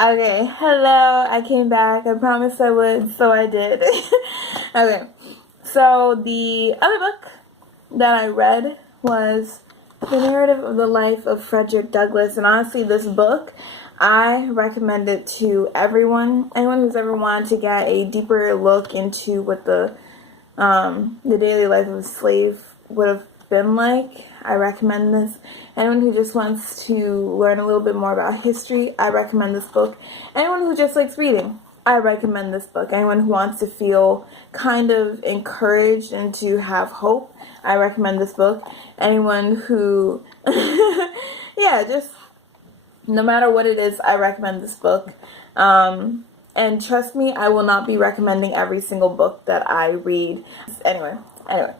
Okay, hello. I came back. I promised I would, so I did. Okay, so the other book that I read was The Narrative of the Life of Frederick Douglass, and honestly, this book I recommend it to anyone who's ever wanted to get a deeper look into what the daily life of a slave would have been like. I recommend this. Anyone who just wants to learn a little bit more about history, I recommend this book. Anyone who just likes reading, I recommend this book. Anyone who wants to feel kind of encouraged and to have hope, I recommend this book. Anyone who, yeah, just no matter what it is, I recommend this book. And trust me, I will not be recommending every single book that I read. Anyway,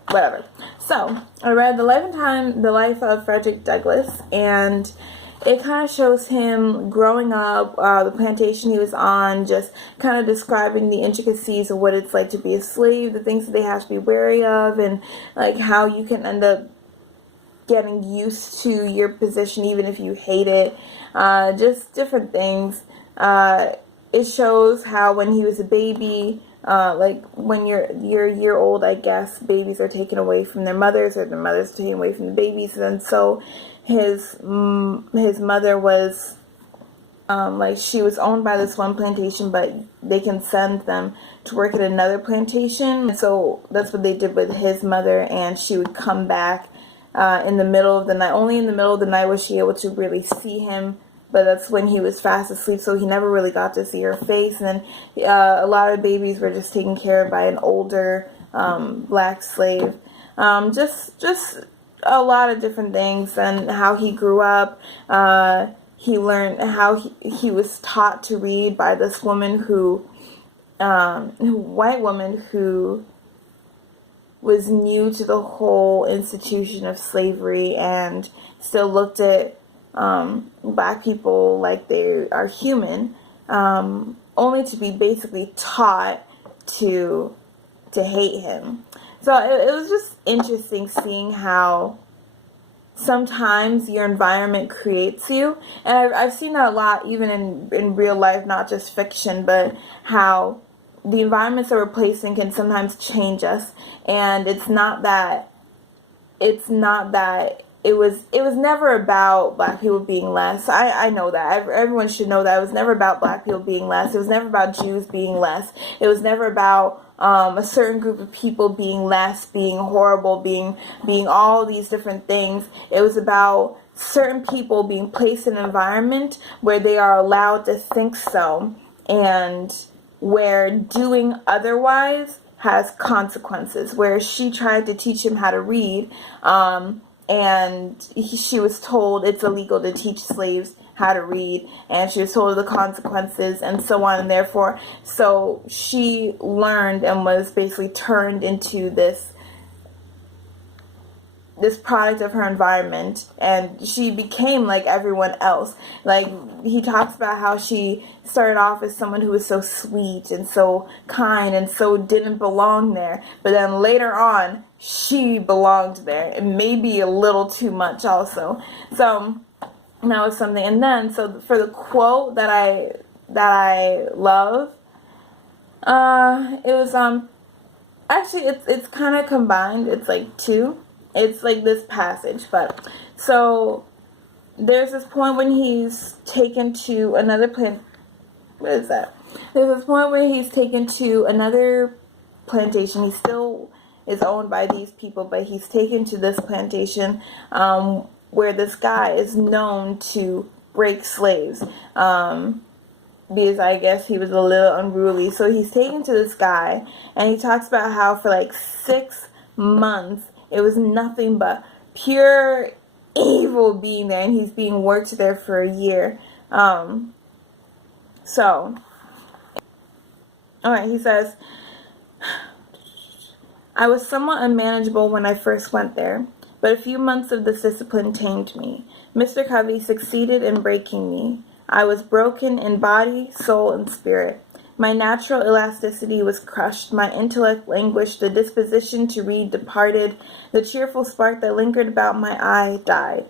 whatever. So, I read The Life of Frederick Douglass, and it kind of shows him growing up, the plantation he was on, just kind of describing the intricacies of what it's like to be a slave, the things that they have to be wary of, and like how you can end up getting used to your position even if you hate it. Just different things. It shows how when he was a baby, like when you're a year old, I guess, babies are taken away from their mothers, or their mothers are taken away from the babies, and so his mother was like, she was owned by this one plantation, but they can send them to work at another plantation. So that's what they did with his mother, and she would come back in the middle of the night. Only in the middle of the night was she able to really see him, but that's when he was fast asleep, so he never really got to see her face. And then a lot of babies were just taken care of by an older black slave. Just a lot of different things, and how he grew up. He learned how he was taught to read by this woman white woman who was new to the whole institution of slavery and still looked at black people like they are human, only to be basically taught to hate him. So it was just interesting seeing how sometimes your environment creates you. And I've seen that a lot, even in real life, not just fiction, but how the environments that we're placed in can sometimes change us. And it's not that it was never about black people being less. I know that. Everyone should know that. It was never about black people being less. It was never about Jews being less. It was never about a certain group of people being less, being horrible, being all these different things. It was about certain people being placed in an environment where they are allowed to think so, and where doing otherwise has consequences. Where she tried to teach him how to read, and she was told it's illegal to teach slaves how to read, and she was told the consequences, and so on, and therefore, so she learned and was basically turned into this product of her environment, and she became like everyone else. Like, he talks about how she started off as someone who was so sweet and so kind and so didn't belong there, but then later on she belonged there, and maybe a little too much also. So that was something. And then, so for the quote that I love, it was actually it's kind of combined. It's like two. It's like this passage, but so there's this point when he's taken to another What is that? There's this point where he's taken to another plantation. He still is owned by these people, but he's taken to this plantation where this guy is known to break slaves, because I guess he was a little unruly. So he's taken to this guy, and he talks about how for like 6 months it was nothing but pure evil being there, and he's being worked there for a year. So, alright, he says, I was somewhat unmanageable when I first went there, but a few months of this discipline tamed me. Mr. Covey succeeded in breaking me. I was broken in body, soul, and spirit. My natural elasticity was crushed, my intellect languished, the disposition to read departed, the cheerful spark that lingered about my eye died.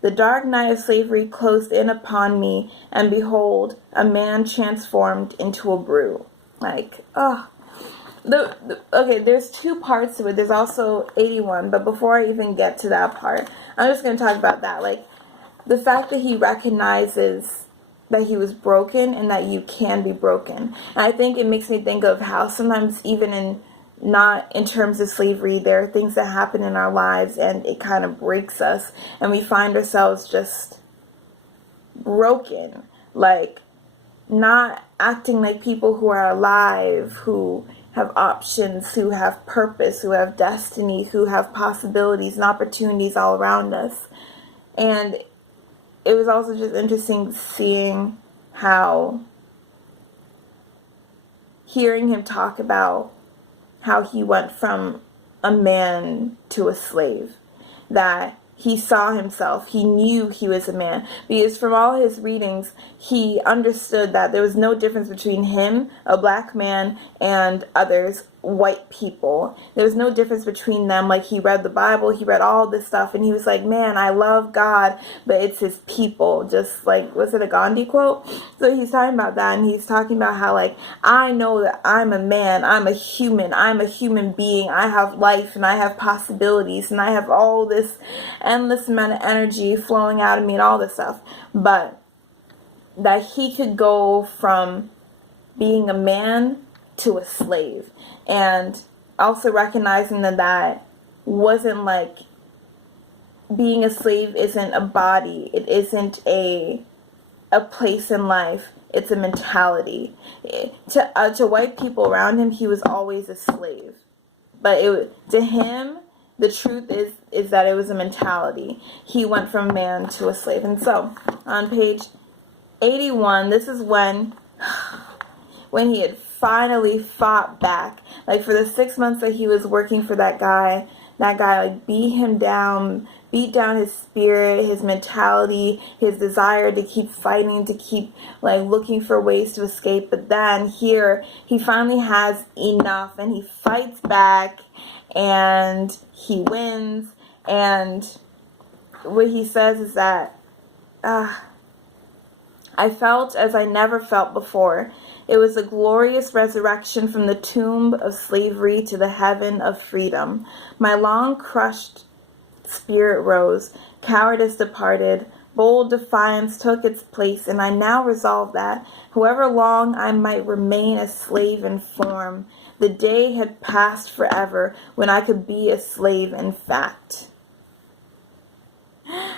The dark night of slavery closed in upon me, and behold, a man transformed into a brew. Like, oh. Okay, there's two parts to it. There's also 81, but before I even get to that part, I'm just going to talk about that. Like, the fact that he recognizes that he was broken and that you can be broken. And I think it makes me think of how sometimes even in, not in terms of slavery, there are things that happen in our lives and it kind of breaks us and we find ourselves just broken. Like, not acting like people who are alive, who have options, who have purpose, who have destiny, who have possibilities and opportunities all around us. And it was also just interesting seeing how, hearing him talk about how he went from a man to a slave, that he saw himself, he knew he was a man, because from all his readings, he understood that there was no difference between him, a black man, and others, white people. There was no difference between them. Like, he read the Bible, he read all this stuff, and he was like, man, I love God, but it's his people. Just like, was it a Gandhi quote? So he's talking about that, and he's talking about how, like, I know that I'm a man, I'm a human being, I have life, and I have possibilities, and I have all this endless amount of energy flowing out of me and all this stuff. But that he could go from being a man to a slave, and also recognizing that that wasn't like, being a slave isn't a body, it isn't a place in life, it's a mentality. To white people around him, he was always a slave, but to him, the truth is that it was a mentality. He went from man to a slave. And so on page 81, this is when he had finally fought back. Like, for the 6 months that he was working for that guy like beat down his spirit, his mentality, his desire to keep fighting, to keep like looking for ways to escape. But then here he finally has enough and he fights back and he wins. And what he says is that I felt as I never felt before. It was a glorious resurrection from the tomb of slavery to the heaven of freedom. My long crushed spirit rose, cowardice departed, bold defiance took its place, and I now resolved that, however long I might remain a slave in form, the day had passed forever when I could be a slave in fact.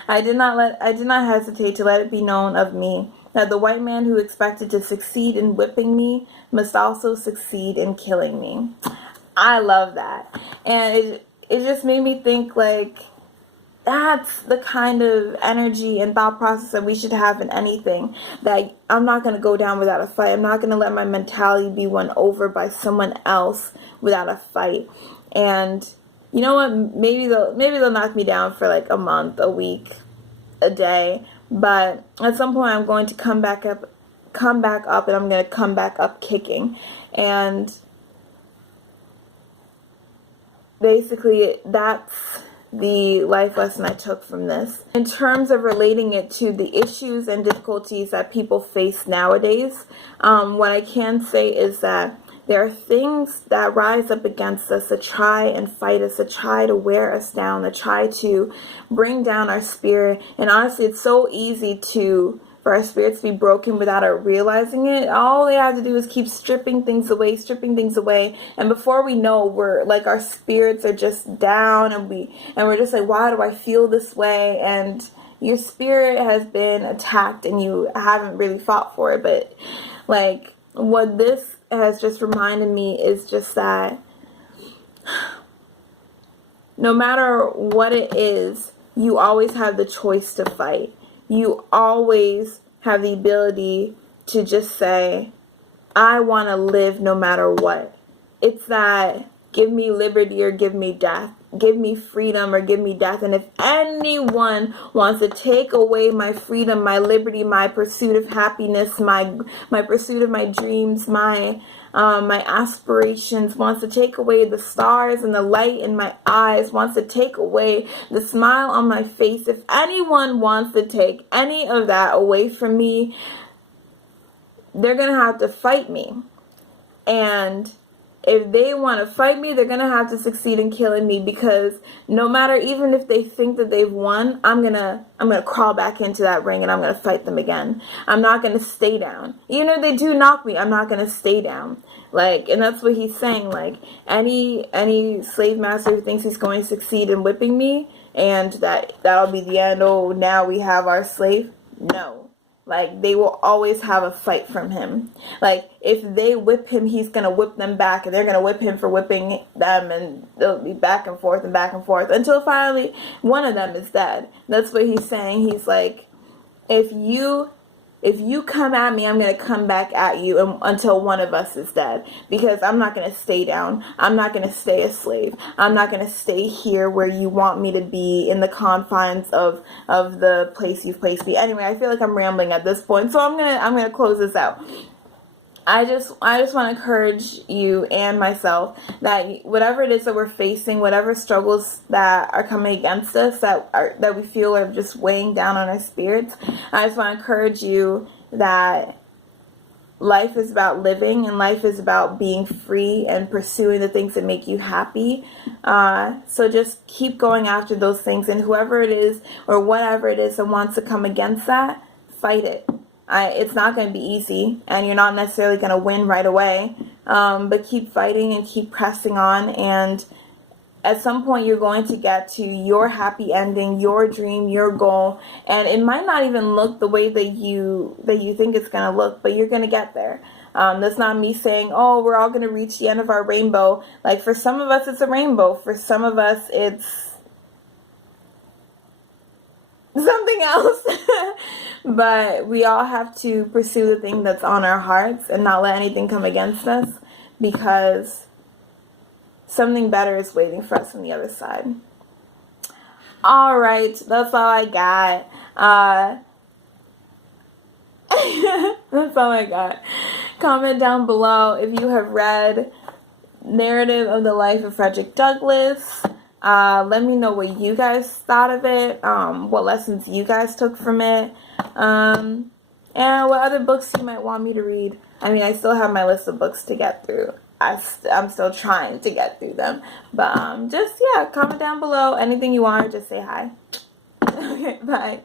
I did not hesitate to let it be known of me that the white man who expected to succeed in whipping me must also succeed in killing me. I love that. And it just made me think, like, that's the kind of energy and thought process that we should have in anything. That I'm not going to go down without a fight. I'm not going to let my mentality be won over by someone else without a fight. And you know what? Maybe they'll knock me down for like a month, a week, a day. But at some point, I'm going to come back up, and I'm going to come back up kicking. And basically, that's the life lesson I took from this. In terms of relating it to the issues and difficulties that people face nowadays, what I can say is that there are things that rise up against us, that try and fight us, that try to wear us down, that try to bring down our spirit. And honestly, it's so easy for our spirits to be broken without our realizing it. All they have to do is keep stripping things away. And before we know, we're like, our spirits are just down, and we're just like, why do I feel this way? And your spirit has been attacked and you haven't really fought for it. But like, what this has just reminded me is just that no matter what it is, you always have the choice to fight. You always have the ability to just say, I want to live no matter what. It's that give me liberty or give me death. give me freedom or give me death. And if anyone wants to take away my freedom, my liberty, my pursuit of happiness, my pursuit of my dreams, my aspirations, wants to take away the stars and the light in my eyes, wants to take away the smile on my face, if anyone wants to take any of that away from me, they're going to have to fight me. And if they want to fight me, they're going to have to succeed in killing me, because no matter, even if they think that they've won, I'm going to crawl back into that ring and I'm going to fight them again. I'm not going to stay down. Even if they do knock me, I'm not going to stay down. Like, and that's what he's saying. Like, any slave master who thinks he's going to succeed in whipping me and that'll be the end, oh, now we have our slave. No. Like, they will always have a fight from him. Like, if they whip him, he's going to whip them back, and they're going to whip him for whipping them, and they'll be back and forth until finally one of them is dead. That's what he's saying. He's like, if you come at me, I'm going to come back at you until one of us is dead, because I'm not going to stay down. I'm not going to stay a slave. I'm not going to stay here where you want me to be, in the confines of the place you've placed me. Anyway, I feel like I'm rambling at this point, so I'm going to close this out. I just want to encourage you and myself that whatever it is that we're facing, whatever struggles that are coming against us, that we feel are just weighing down on our spirits, I just want to encourage you that life is about living, and life is about being free and pursuing the things that make you happy. So just keep going after those things, and whoever it is or whatever it is that wants to come against that, fight it. It's not going to be easy, and you're not necessarily going to win right away, but keep fighting and keep pressing on, and at some point you're going to get to your happy ending, your dream, your goal, and it might not even look the way that you think it's going to look, but you're going to get there. That's not me saying, oh, we're all going to reach the end of our rainbow. Like, for some of us it's a rainbow, for some of us it's something else. But we all have to pursue the thing that's on our hearts and not let anything come against us, because something better is waiting for us on the other side. All right, that's all I got. That's all I got. Comment down below if you have read Narrative of the Life of Frederick Douglass. Let me know what you guys thought of it, what lessons you guys took from it, and what other books you might want me to read. I mean, I still have my list of books to get through. I'm still trying to get through them, but just, yeah, comment down below anything you want, or just say hi. Okay, bye.